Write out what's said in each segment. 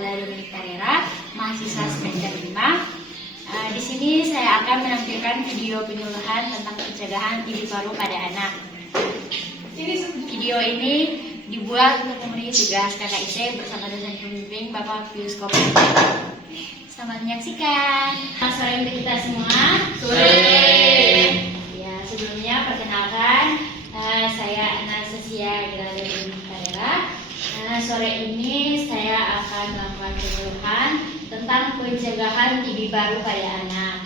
Alda Dominik Tarera, mahasiswa semester 5. Di sini saya akan menampilkan video penyuluhan tentang pencegahan TB paru pada anak. Video ini dibuat untuk memenuhi tugas KKIT bersama dosen pembimbing Bapak Pius Kopi. Selamat menyaksikan. Selamat sore untuk kita semua. Sore. Ya, sebelumnya perkenalkan, saya Anastasia Alda Dominik Tarera. Sore ini saya akan melakukan penyuluhan tentang pencegahan TB paru pada anak.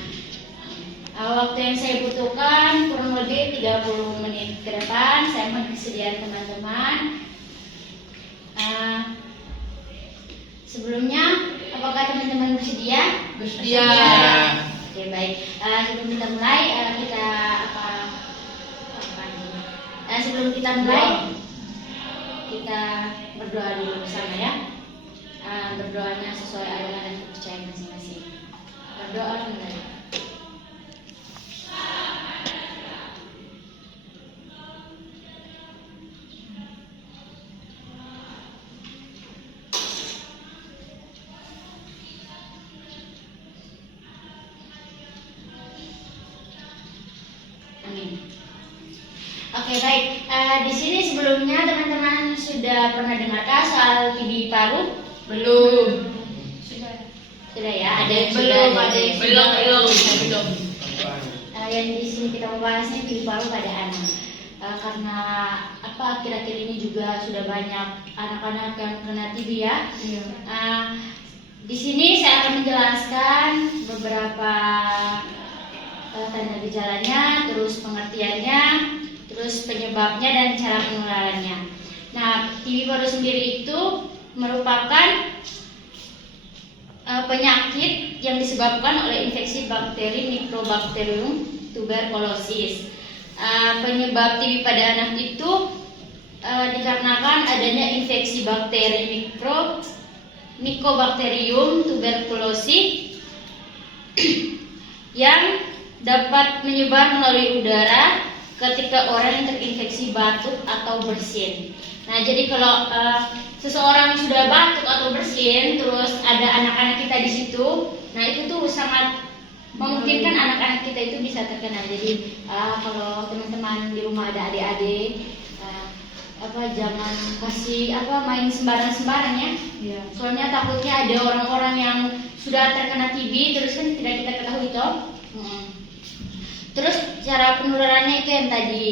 Waktu yang saya butuhkan kurang lebih 30 menit ke depan. Saya mohon kesediaan teman-teman. Sebelumnya, apakah teman-teman bersedia? Bersedia. Oke, baik. Sebelum kita mulai, kita berdoa dulu bersama ya. Berdoanya sesuai agama dan kepercayaan masing-masing. Berdoa kembali. Amin. Oke, baik. Di sini sebelumnya teman-teman sudah pernah dengarkah soal TB paru? Belum. Sudah ya, ada yang Belum. belum. Yang di sini kita membahasnya TB paru pada anak. Karena akhir-akhir ini juga sudah banyak anak-anak yang kena TB ya. Di sini saya akan menjelaskan beberapa tanda gejalanya, terus pengertiannya, terus penyebabnya dan cara penularannya. Nah, TB paru sendiri itu merupakan penyakit yang disebabkan oleh infeksi bakteri Mycobacterium tuberculosis. Penyebab TB pada anak itu dikarenakan adanya infeksi bakteri Mycobacterium tuberculosis yang dapat menyebar melalui udara ketika orang yang terinfeksi batuk atau bersin. Nah, jadi kalau seseorang sudah batuk atau bersin, terus ada anak-anak kita di situ, nah itu tuh sangat memungkinkan anak-anak kita itu bisa terkena. Jadi kalau teman-teman di rumah ada adik-adik, jangan kasih main sembarang-sembarang ya. Soalnya takutnya ada orang-orang yang sudah terkena TB, terus kan tidak kita ketahui toh. Terus cara penularannya itu yang tadi,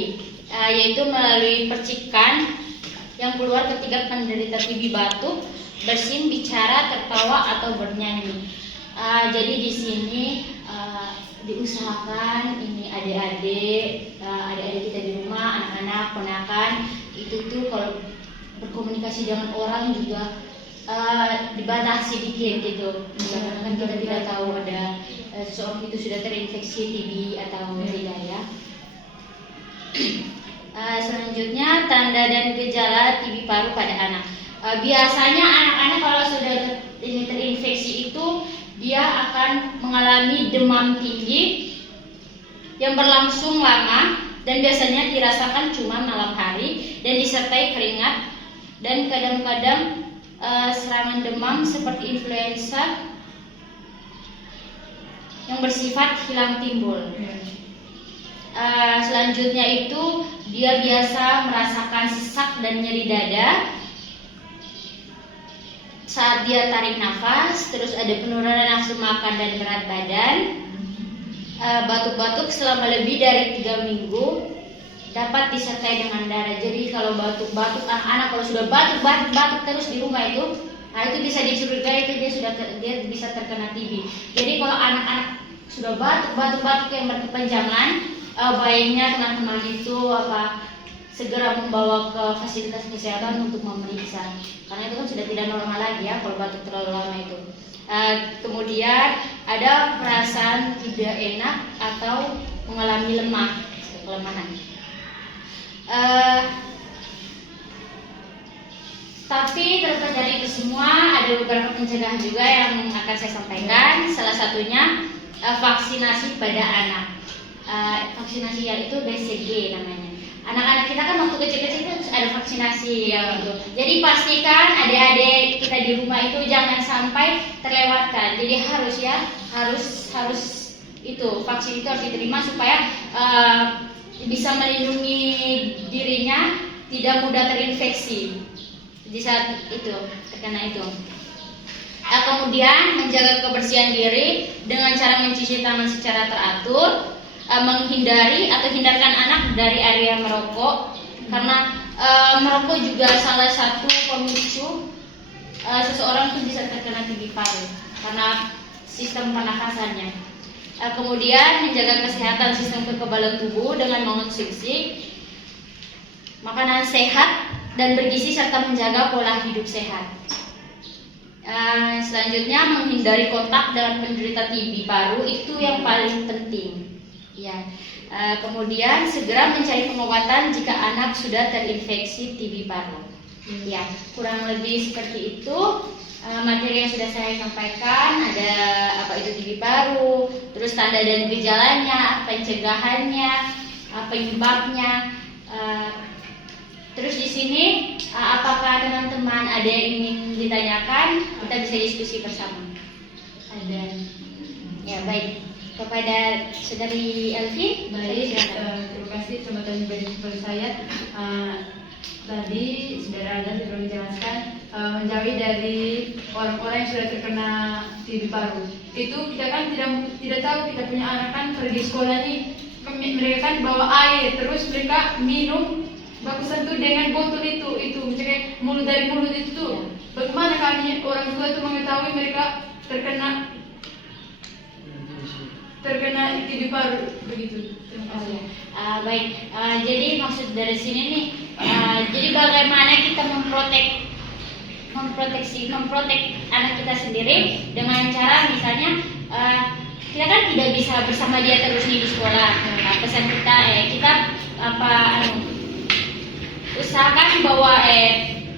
yaitu melalui percikan yang keluar ketika penderita TB batuk, bersin, bicara, tertawa atau bernyanyi. Jadi di sini diusahakan ini adik-adik kita di rumah, anak-anak, ponakan itu tuh kalau berkomunikasi dengan orang juga dibatasi dikit gitu. Karena kan kita tidak tahu ada seseorang itu sudah terinfeksi TB atau tidak ya. Selanjutnya tanda dan gejala TB paru pada anak. Biasanya anak-anak kalau sudah ini terinfeksi itu dia akan mengalami demam tinggi yang berlangsung lama dan biasanya dirasakan cuma malam hari dan disertai keringat dan kadang-kadang serangan demam seperti influenza yang bersifat hilang timbul. Selanjutnya itu dia biasa merasakan sesak dan nyeri dada saat dia tarik nafas, terus ada penurunan nafsu makan dan berat badan, batuk-batuk selama lebih dari 3 minggu, dapat disertai dengan darah. Jadi kalau batuk-batuk anak-anak kalau sudah batuk terus di rumah itu, nah itu bisa dicurigai itu dia bisa terkena TB. Jadi kalau anak-anak sudah batuk yang berkepanjangan, baiknya teman-teman itu segera membawa ke fasilitas kesehatan untuk memeriksa, karena itu kan sudah tidak normal lagi ya kalau batuk terlalu lama itu. Kemudian ada perasaan tidak enak atau mengalami kelemahan. Tapi terlepas dari itu semua, ada beberapa pencegahan juga yang akan saya sampaikan. Salah satunya vaksinasi pada anak. Vaksinasi yaitu BCG namanya. anak-anak kita kan waktu kecil-kecil itu ada vaksinasi ya gitu. Jadi pastikan adik-adik kita di rumah itu jangan sampai terlewatkan. Jadi harus itu vaksin itu harus diterima supaya bisa melindungi dirinya tidak mudah terinfeksi di saat itu terkena itu. Kemudian menjaga kebersihan diri dengan cara mencuci tangan secara teratur, menghindari atau hindarkan anak dari area merokok karena merokok juga salah satu pemicu seseorang itu bisa terkena TB paru karena sistem pernafasannya. Kemudian menjaga kesehatan sistem kekebalan tubuh dengan mengonsumsi makanan sehat dan bergizi serta menjaga pola hidup sehat. Selanjutnya menghindari kontak dengan penderita TB paru itu yang paling penting. Ya. Kemudian segera mencari pengobatan jika anak sudah terinfeksi TB paru. Ya, kurang lebih seperti itu. Materi yang sudah saya sampaikan ada apa itu TB paru, terus tanda dan gejalanya, pencegahannya, penyebabnya. Terus di sini apakah teman-teman ada yang ingin ditanyakan? Kita bisa diskusi bersama. Ada. Ya baik. Kepada Saudari Elvi, baik. Terima kasih teman-teman dari saya. Tadi saudara Azan sudah menjelaskan menjauhi dari orang-orang yang sudah terkena TB paru. Itu kita kan tidak tahu, kita punya anak kan pergi sekolah nih, mereka kan bawa air, terus mereka minum baku sentuh dengan botol itu misalnya mulut dari mulut itu tuh. Bagaimana kami orang tua itu mengetahui mereka terkena TB paru begitu? Terima kasih. Baik, jadi maksud dari sini nih, jadi bagaimana kita memprotek anak kita sendiri dengan cara misalnya kita kan tidak bisa bersama dia terus nih di sekolah. Pesan kita usahakan bahwa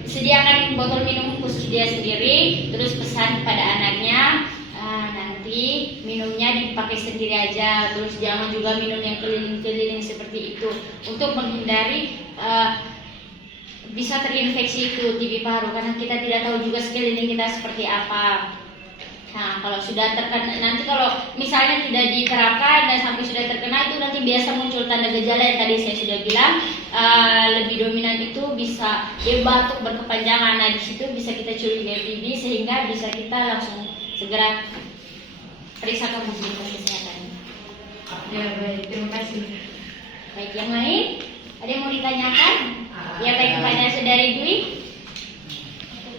sediakan botol minum khusus dia sendiri, terus pesan pada anaknya nanti minumnya dipakai sendiri aja, terus jangan juga minum yang keliling-keliling seperti itu untuk menghindari bisa terinfeksi itu TB paru karena kita tidak tahu juga sekeliling kita seperti apa. Nah, kalau sudah terkena, nanti kalau misalnya tidak diterapkan dan sampai sudah terkena itu nanti biasa muncul tanda gejala yang tadi saya sudah bilang. Lebih dominan itu bisa batuk berkepanjangan. Nah, di situ bisa kita curigai TB sehingga bisa kita langsung segera periksa ke fasilitas kesehatan. Ya baik, terima kasih. Baik, yang lain ada yang mau ditanyakan? Ya baik, kepada Saudari Dwi.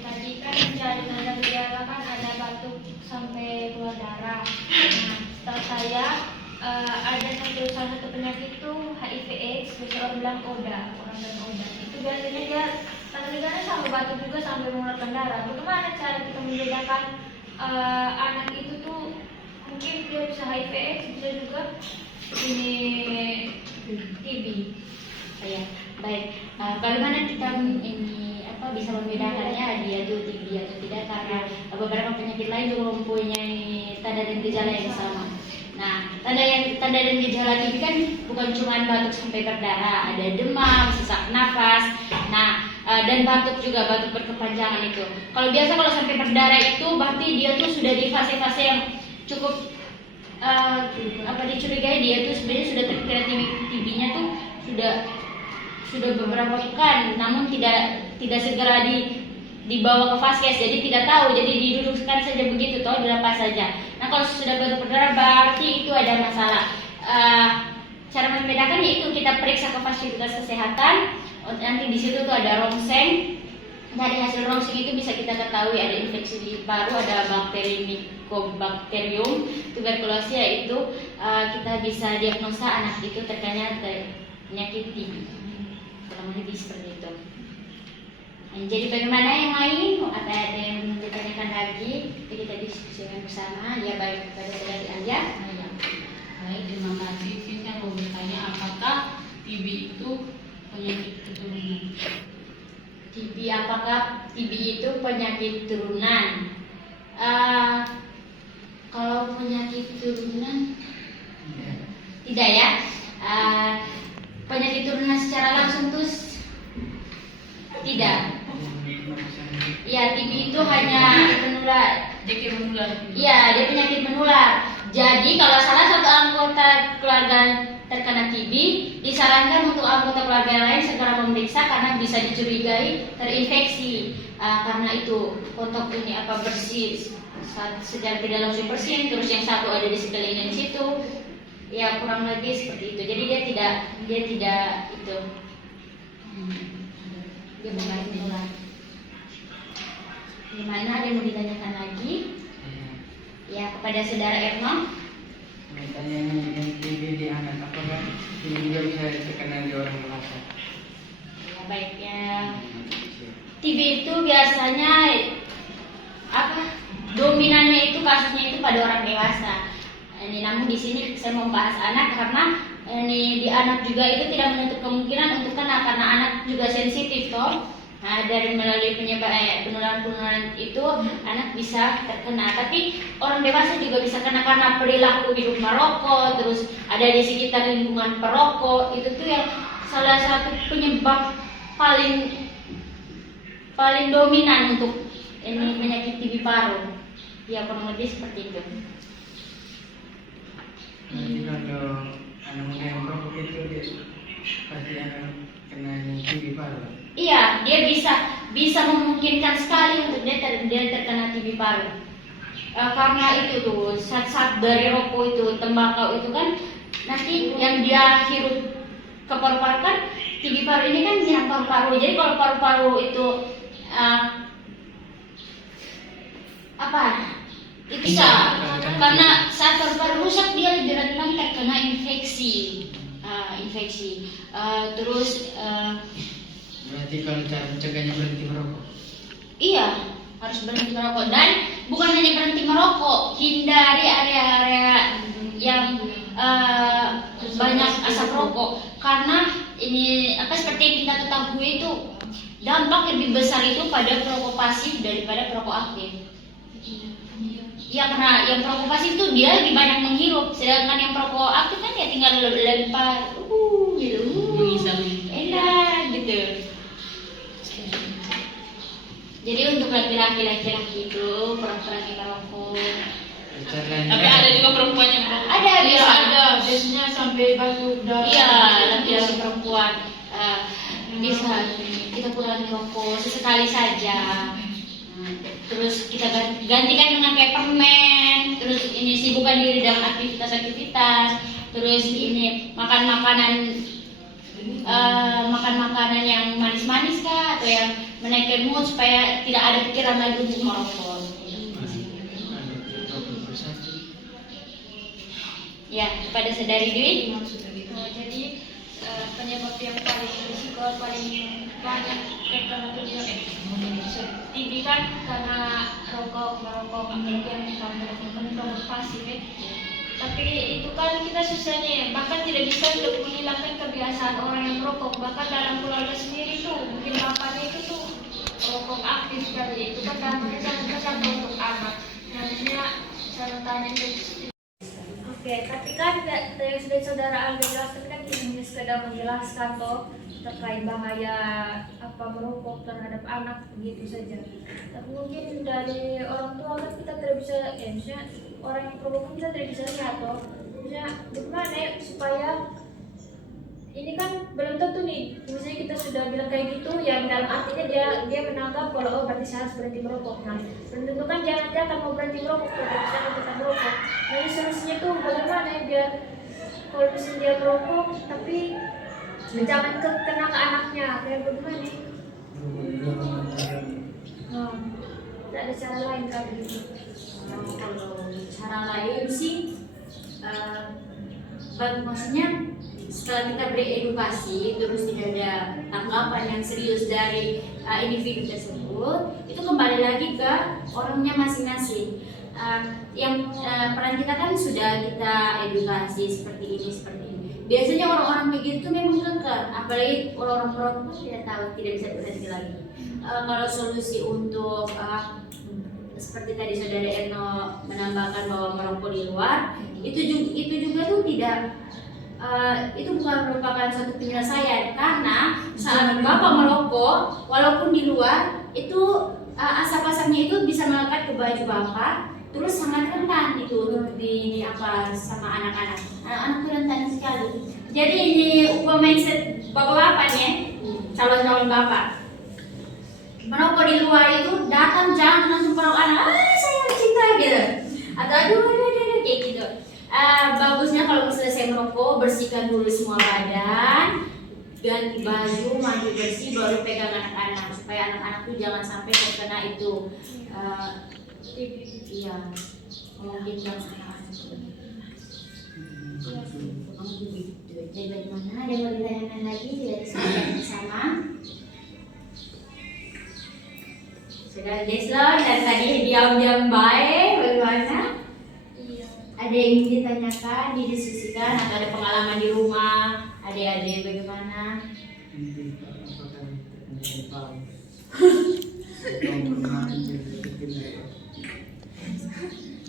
Tadi kan mencari tanda gejala kan ada batuk sampai keluar darah. Nah, setahu saya ada salah satu penyakit itu HIV/AIDS, biasa orang bilang ODA, orang bilang ODA. Itu biasanya dia tanda gejalanya sampai batuk juga sampai mengeluarkan darah. Bagaimana cara kita membedakan anak itu tuh mungkin dia bisa HIV/AIDS, bisa juga ini TB. Ya, baik. Bagaimana kita bisa membedakannya dia itu TB atau tidak karena beberapa penyakit lain juga mempunyai tanda dan gejala yang sama. Nah, tanda dan gejala TB kan bukan cuma batuk sampai berdarah, ada demam, sesak nafas. Nah, dan batuk juga, batuk berkepanjangan itu. Kalau sampai berdarah itu berarti dia tuh sudah di fase-fase yang cukup dicurigai dia tuh sebenarnya sudah terkena TB-nya tuh sudah beberapa pekan, namun tidak segera dibawa ke vaskes, jadi tidak tahu, jadi didudukkan saja begitu, dilepas saja. Nah, kalau sudah batuk berdarah berarti itu ada masalah. Cara membedakannya itu kita periksa ke fasilitas kesehatan. Nanti di situ tuh ada rongseng. Dari hasil rongseng itu bisa kita ketahui ada infeksi di paru, ada bakteri Mycobacterium tuberculosis, yaitu kita bisa diagnosa anak itu terkena penyakit TB. Kurang lebih seperti itu. Jadi bagaimana yang lain? Ada yang ditanyakan lagi? Jadi kita diskusikan bersama. Ya baik, kepada Saudari Alia. Baik, terima kasih. Saya mau bertanya, apakah TB itu penyakit keturunan? Apakah TB itu penyakit turunan? Kalau penyakit turunan tidak ya. penyakit turunan secara langsung tuh tidak. Ya, TB itu hanya menular. Jadi menular. Iya, dia penyakit menular. Jadi kalau salah satu anggota keluarga terkena TB, disarankan untuk anggota keluarga lain segera memeriksa karena bisa dicurigai terinfeksi. Karena itu kontak ini bersih, secara tidak langsung bersin, terus yang satu ada di sekelilingnya di situ. Ya kurang lebih seperti itu. Jadi dia tidak itu. Dia bukan menular. Gimana, ada yang mau ditanyakan lagi? Ya, kepada saudara Erno. Misalnya yang TB di anak, apakah ini juga bisa terkena di orang dewasa? Ya, baiknya TB itu biasanya dominannya itu kasusnya itu pada orang dewasa. Ini namun di sini saya mau bahas anak karena ini di anak juga itu tidak menutup kemungkinan untuk kena karena anak juga sensitif toh. Nah, dari melalui penularan itu anak bisa terkena, tapi orang dewasa juga bisa kena karena perilaku hidup merokok, terus ada di sekitar lingkungan perokok. Itu tuh yang salah satu penyebab paling dominan untuk ini penyakit TB paru. Ya kurang lebih seperti itu. Nanti kalau anak muda yang merokok itu dia pasti akan kena TB paru. Iya, dia bisa memungkinkan sekali untuk dia terkena TB paru. Karena itu tuh zat-zat dari rokok itu, tembakau itu kan nanti yang dia hirup ke paru-paru kan, TB paru ini kan nyerang paru-paru. Jadi kalau paru-paru itu itu bisa karena saat paru-paru rusak dia lebih rentan terkena infeksi. Terus Berarti kalau cara mencegahnya berhenti merokok. iya, harus berhenti merokok dan bukan hanya berhenti merokok, hindari area-area yang banyak asap rokok karena ini seperti yang kita ketahui itu dampak lebih besar itu pada perokok pasif daripada perokok aktif. Ya karena yang perokok pasif itu dia lebih banyak menghirup, sedangkan yang perokok aktif kan ya tinggal lempar, gitu, enak gitu. Jadi untuk laki-laki itu kurang-kurangin merokok. Tapi ada juga perempuan yang merokok. Ada, Iya, bisa. ada. Biasanya sampai batuk darah. Iya, laki-laki perempuan bisa kita kurangi rokok sesekali saja. Terus kita gantikan dengan peppermint. Terus ini sibukkan diri dalam aktivitas. Terus ini makan makanan yang manis-manis kah atau yang menaikkan mood supaya tidak ada pikiran lagi untuk merokok. Ya, kepada saudari Dwi. Jadi penyebab yang paling risiko paling banyak terkena TB kan karena merokok apalagi yang merokok pasif ya. Tapi itu kan kita susahnya bahkan tidak bisa untuk menghilangkan kebiasaan orang yang merokok. Bahkan dalam keluarga sendiri tuh mungkin bapaknya itu tuh rokok aktif sekali. Itu kan dampaknya sangat besar untuk anak. Nantinya saya tanya Oke, tapi kan dari sudah saudara Alda jelaskan kan ini sekedar menjelaskan toh terkait bahaya merokok terhadap anak begitu saja. Tapi mungkin dari orang tua kan kita tidak bisa, misalnya orang yang merokok kita tidak bisa lihat toh. Misalnya bagaimana ya supaya ini kan belum tentu nih. Misalnya kita sudah bilang kayak gitu, yang dalam artinya dia menanggap kalau berarti saya harus berhenti merokok. Nah, belum tentu kan dia akan mau berhenti merokok, tidak bisa kita merokok. Jadi solusinya tuh bagaimana ya biar kalau misalnya dia merokok tapi jangan kena ke anaknya, kayak bagaimana? Tidak ada cara lain kan gitu. Kalau cara lain sih, maksudnya setelah kita beri edukasi terus tidak ada tanggapan yang serius dari individu tersebut, itu kembali lagi ke orangnya masing-masing. Peran kita kan sudah kita edukasi seperti ini. Biasanya orang-orang begitu memang kekeh, apalagi orang-orang perempuan tidak tahu, tidak bisa berhenti lagi. Kalau solusi untuk seperti tadi saudara Erno menambahkan bahwa merokok di luar, itu juga tuh itu bukan merupakan suatu penyelesaian, karena saat Bapak merokok, walaupun di luar itu asap-asapnya itu bisa melekat ke baju Bapak, terus sangat rentan itu untuk di apa sama anak-anak. Anak-anak itu rentan sekali. Jadi ini mindset Bapak-bapak nih, calon-calon Bapak. Merokok di luar itu datang jangan langsung peluk anak, saya cinta gitu, atau aduh kayak gitu. Bagusnya kalau selesai merokok bersihkan dulu semua badan, ganti baju, mandi bersih, baru pegang anak-anak supaya anak-anak tuh jangan sampai terkena itu iya memungkinkan anak-anak. Jadi bagaimana, ada yang mau ditanyakan lagi, tidak disebutkan bersama. Sudah Deslon dan tadi diam-diam baik, bagaimana? Ada yang ingin ditanyakan, didiskusikan, atau ada pengalaman di rumah, adik-adik bagaimana?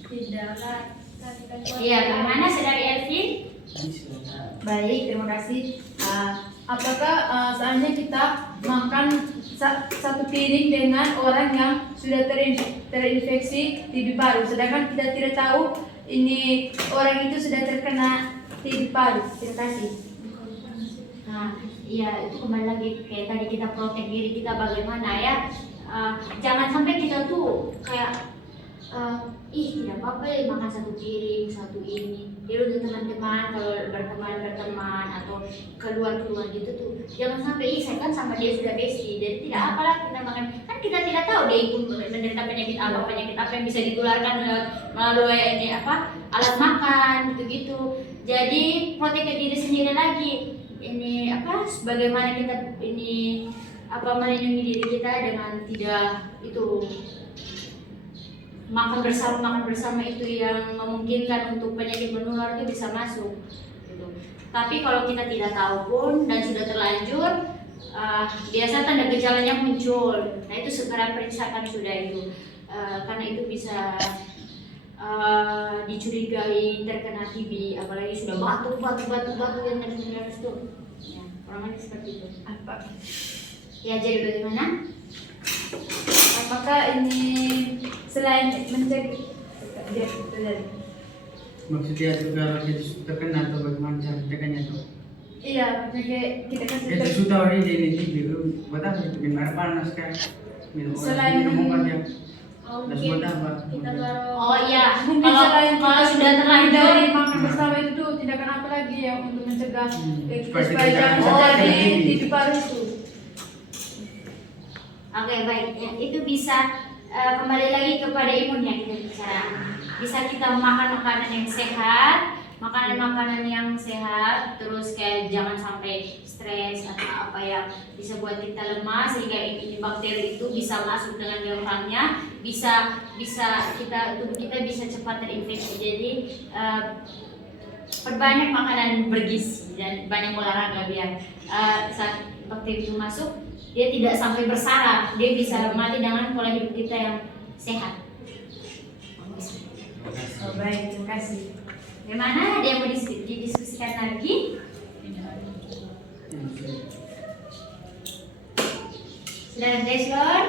Tidaklah. Iya, bagaimana saudari Elvin? Baik, terima kasih. Apakah seandainya kita makan satu piring dengan orang yang sudah terinfeksi TB paru, sedangkan kita tidak tahu ini orang itu sudah terkena TB paru? Terima kasih. Nah, iya itu kembali lagi kayak tadi kita protek diri kita bagaimana ya. Jangan sampai kita tuh kayak tidak apa-apa ya makan satu piring, satu ini. Jadi untuk teman-teman kalau berteman atau keluar gitu tuh jangan sampai saya kan sama dia sudah bestie, jadi tidak apalah kita makan, kan kita tidak tahu dia itu menderita penyakit apa yang bisa ditularkan melalui ini alat makan gitu. Jadi protek diri sendiri lagi. Ini bagaimana kita ini melindungi diri kita dengan tidak itu makan bersama itu yang memungkinkan untuk penyakit menular itu bisa masuk gitu. Tapi kalau kita tidak tahu pun dan sudah terlanjur, biasa tanda gejalanya muncul. Nah itu segera periksakan sudah itu, karena itu bisa dicurigai terkena TB, apalagi sudah batuk yang terus itu. Ya, kurang lebih seperti itu. Apa? Ya jadi bagaimana? Apakah ini selain mencegah maksudnya itu kalau kita terkena atau bagaimana cara mencegahnya tuh? iya, kita kasih Kita sudah orang ini TB buat apa itu minum air panas kan? Minum obat yang dan buat apa? Kita baru Oh iya, mungkin kalau sudah terlanjur dari makan bersama itu tuh tindakan apa lagi yang untuk mencegah supaya jangan jangan terjadi terjadi. TB paru itu? Oke baik, ya, itu bisa kembali lagi kepada imun yang kita bicara. Bisa kita makan makanan yang sehat, makanan yang sehat, terus kayak jangan sampai stres atau apa yang bisa buat kita lemah sehingga ini bakteri itu bisa masuk dengan gampangnya, bisa tubuh kita bisa cepat terinfeksi. Jadi perbanyak makanan bergizi dan banyak olahraga biar saat bakteri itu masuk dia tidak sampai bersarang, dia bisa mati dengan pola hidup kita yang sehat. Oh, baik, terima kasih. Bagaimana? Ada yang mau didiskusikan lagi? Saudara Deslon,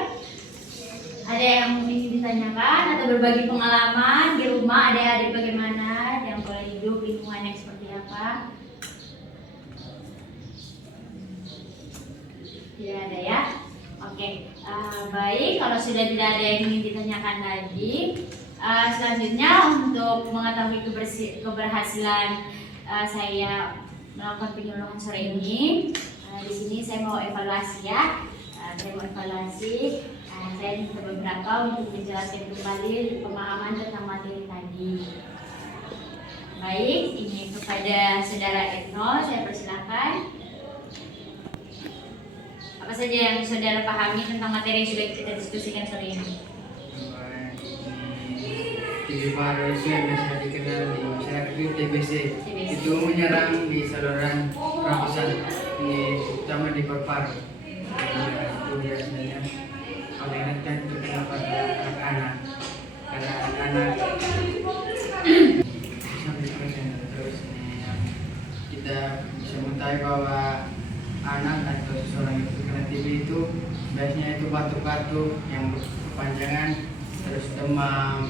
ada yang ingin ditanyakan atau berbagi pengalaman di rumah? Ada bagaimana yang pola hidup lingkungannya seperti apa? Tidak ada ya? Oke, baik. Kalau sudah tidak ada yang ingin ditanyakan lagi, selanjutnya untuk mengetahui keberhasilan saya melakukan penyuluhan sore ini, di sini saya mau evaluasi ya. Saya minta beberapa untuk menjelaskan kembali pemahaman tentang materi tadi. Baik, ini kepada Saudara Etno, saya persilakan. Apa saja yang saudara pahami tentang materi yang sudah kita diskusikan sore ini? TB paru itu yang biasa dikenal di masyarakat itu TBC. Itu menyerang di saluran pernapasan, terutama di paru-paru. Itu biasanya paling rentan terkena pada anak-anak, karena anak-anak sampai terkena terus kita mengetahui bahwa anak atau seseorang itu kena TB itu biasanya itu batuk-batuk yang berkepanjangan, terus demam,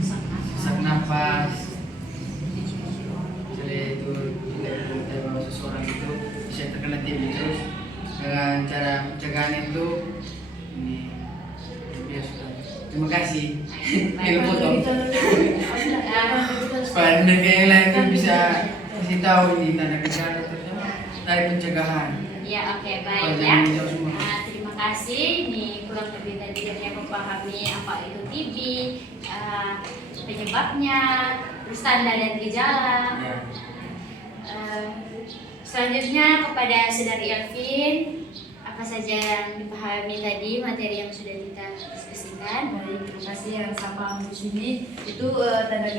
sesak nafas. Jadi itu kita mengetahui bahwa seseorang itu bisa terkena TB. Terus dengan cara pencegahan itu ini ya sudah. Terima kasih. Ini potong. Supaya mereka yang lain itu bisa kasih tahu ini tanda gejala terus dari pencegahan. Ya, oke, baik Supaya ya. jangan jauh semua. Terima kasih. Ini kurang lebih tadi yang memahami apa itu TB, penyebabnya, terus tanda dan gejala. Ya. Selanjutnya kepada Saudari Elvin, apa saja yang dipahami tadi materi yang sudah kita diskusikan? Baik, terima kasih yang saya paham di sini itu tanda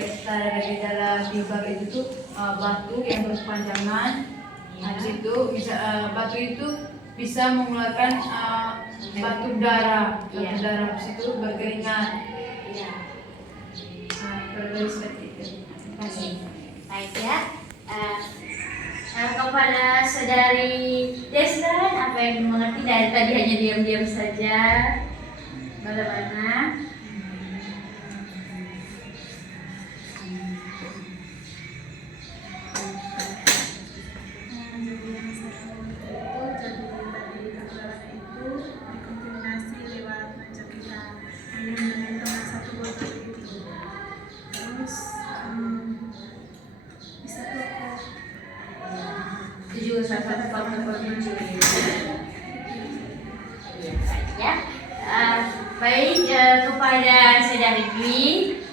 gejala fever itu tuh batuk yang berkepanjangan. Habis itu bisa batuk itu bisa mengeluarkan batuk darah, Iya. habis itu berkeringat. Ya, Berbagai seperti itu. terima kasih. Baik ya. Kepada Saudari Deslan, apa yang dimengerti dari tadi hanya diam-diam saja? Bagaimana? Dikombinasi lewat macam kita minum dengan teman satu botol itu, terus bisa rokok. Itu juga salah satu faktor pemicu. Ya. Baik, kepada Saudari Dwi,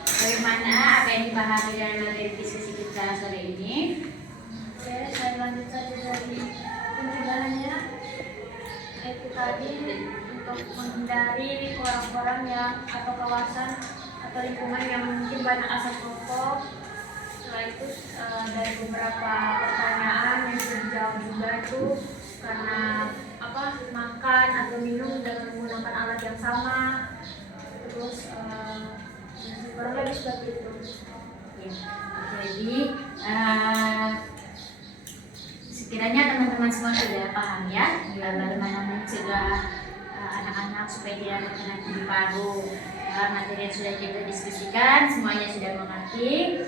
bagaimana apa yang dipahami dalam materi diskusi kita sore ini? Oke, saya lanjut saja dari pencegahannya. Itu tadi untuk menghindari orang-orang yang atau kawasan atau lingkungan yang mungkin banyak asap rokok. Setelah itu dari beberapa pertanyaan yang sudah dijawab juga itu karena makan atau minum dengan menggunakan alat yang sama. Terus kurang lebih seperti itu. Ya. Jadi sekiranya teman-teman semua sudah paham ya bagaimana mencegah anak-anak supaya tidak terkena TB paru. Materi yang sudah kita diskusikan semuanya sudah mengerti.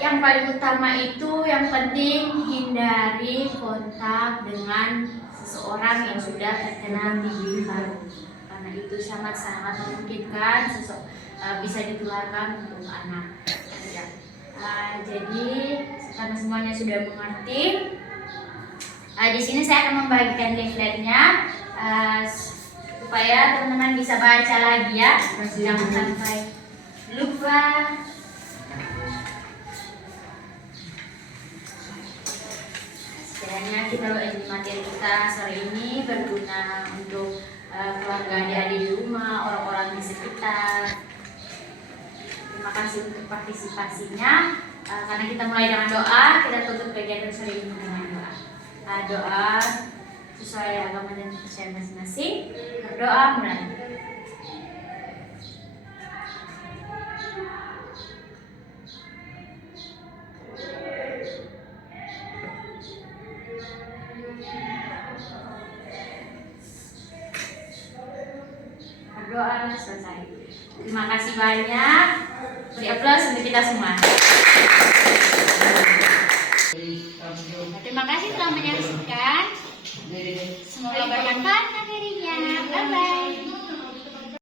Yang paling utama itu yang penting hindari kontak dengan seseorang yang sudah terkena TB paru, karena itu sangat-sangat memungkinkan bisa ditularkan untuk anak. Ya. Jadi karena semuanya sudah mengerti, di sini saya akan membagikan leafletnya supaya teman-teman bisa baca lagi ya, jangan sampai lupa. Sekiranya materi kita sore ini berguna untuk keluarga adik-adik di rumah, orang-orang di sekitar. Terima kasih untuk partisipasinya. Karena kita mulai dengan doa, kita tutup kegiatan sore ini dengan doa. Doa sesuai agama dan kepercayaan masing-masing. Berdoa mulai. Berdoa selesai. Terima kasih banyak. Beri aplaus untuk kita semua. Terima kasih telah menyaksikan. Semoga bermanfaat.